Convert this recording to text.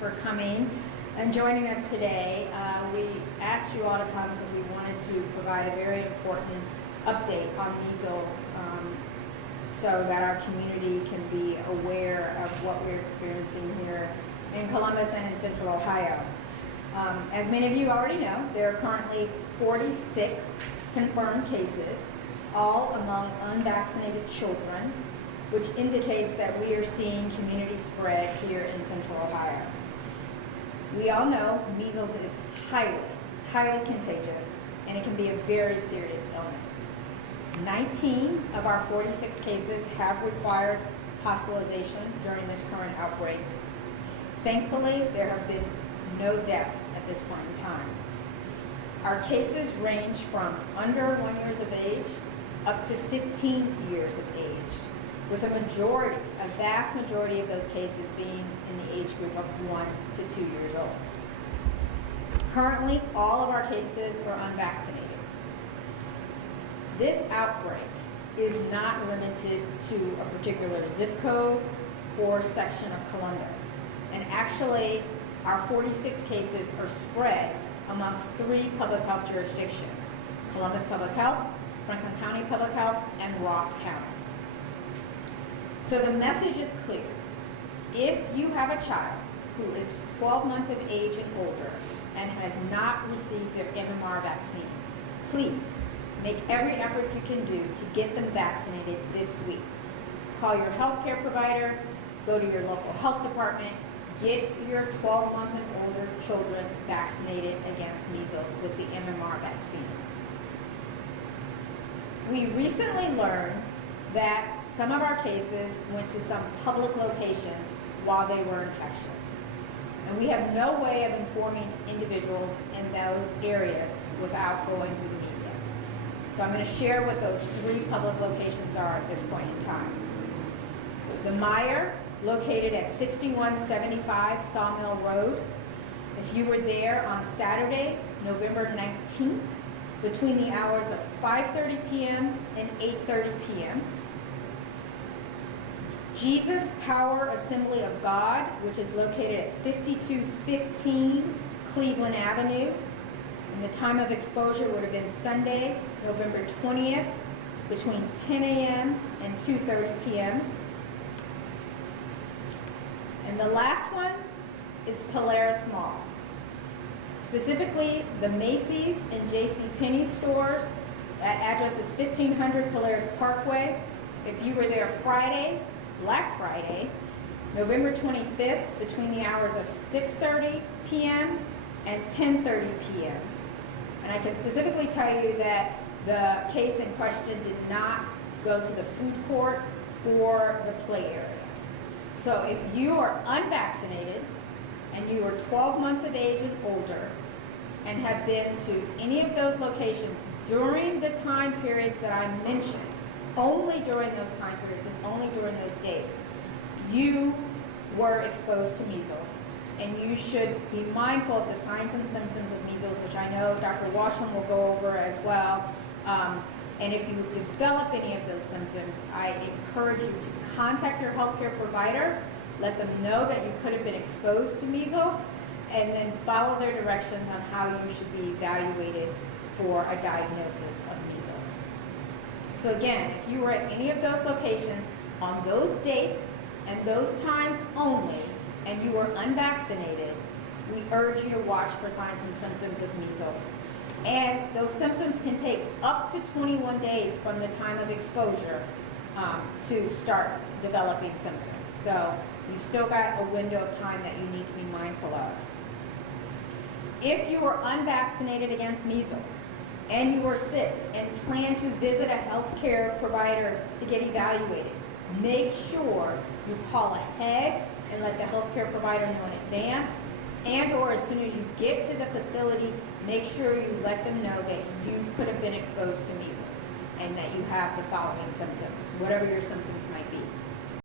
for coming and joining us today. We asked you all to come because we wanted to provide a very important update on measles so that our community can be aware of what we're experiencing here in Columbus and in Central Ohio. As many of you already know, there are currently 46 confirmed cases, all among unvaccinated children, which indicates that we are seeing community spread here in Central Ohio. We all know measles is highly contagious, and it can be a very serious illness. 19 of our 46 cases have required hospitalization during this current outbreak. Thankfully, there have been no deaths at this point in time. Our cases range from under 1 year of age up to 15 years of age, with a vast majority of those cases being in the age group of 1 to 2 years old. Currently, all of our cases are unvaccinated. This outbreak is not limited to a particular zip code or section of Columbus. And actually, our 46 cases are spread amongst 3 public health jurisdictions: Columbus Public Health, Franklin County Public Health, and Ross County. So the message is clear. If you have a child who is 12 months of age and older and has not received their MMR vaccine, please make every effort you can do to get them vaccinated this week. Call your healthcare provider, go to your local health department, get your 12-month and older children vaccinated against measles with the MMR vaccine. We recently learned that some of our cases went to some public locations while they were infectious. And we have no way of informing individuals in those areas without going through the media. So I'm going to share what those 3 public locations are at this point in time. The Meijer, located at 6175 Sawmill Road. If you were there on Saturday, November 19th, between the hours of 5:30 p.m. and 8:30 p.m. Jesus Power Assembly of God, which is located at 5215 Cleveland Avenue. And the time of exposure would have been Sunday, November 20th, between 10 a.m. and 2:30 p.m. And the last one is Polaris Mall. Specifically, the Macy's and JCPenney stores. That address is 1500 Polaris Parkway. If you were there Friday, Black Friday, November 25th, between the hours of 6:30 p.m. and 10:30 p.m. And I can specifically tell you that the case in question did not go to the food court or the play area. So if you are unvaccinated and you are 12 months of age and older and have been to any of those locations during the time periods that I mentioned, only during those time periods and only during those dates, you were exposed to measles. And you should be mindful of the signs and symptoms of measles, which I know Dr. Washburn will go over as well. And if you develop any of those symptoms, I encourage you to contact your healthcare provider, let them know that you could have been exposed to measles, and then follow their directions on how you should be evaluated for a diagnosis of measles. So again, if you were at any of those locations on those dates and those times only, and you were unvaccinated, we urge you to watch for signs and symptoms of measles. And those symptoms can take up to 21 days from the time of exposure to start developing symptoms. So you've still got a window of time that you need to be mindful of. If you are unvaccinated against measles and you are sick and plan to visit a healthcare provider to get evaluated, make sure you call ahead and let the healthcare provider know in advance, and or as soon as you get to the facility, make sure you let them know that you could have been exposed to measles and that you have the following symptoms, whatever your symptoms might be.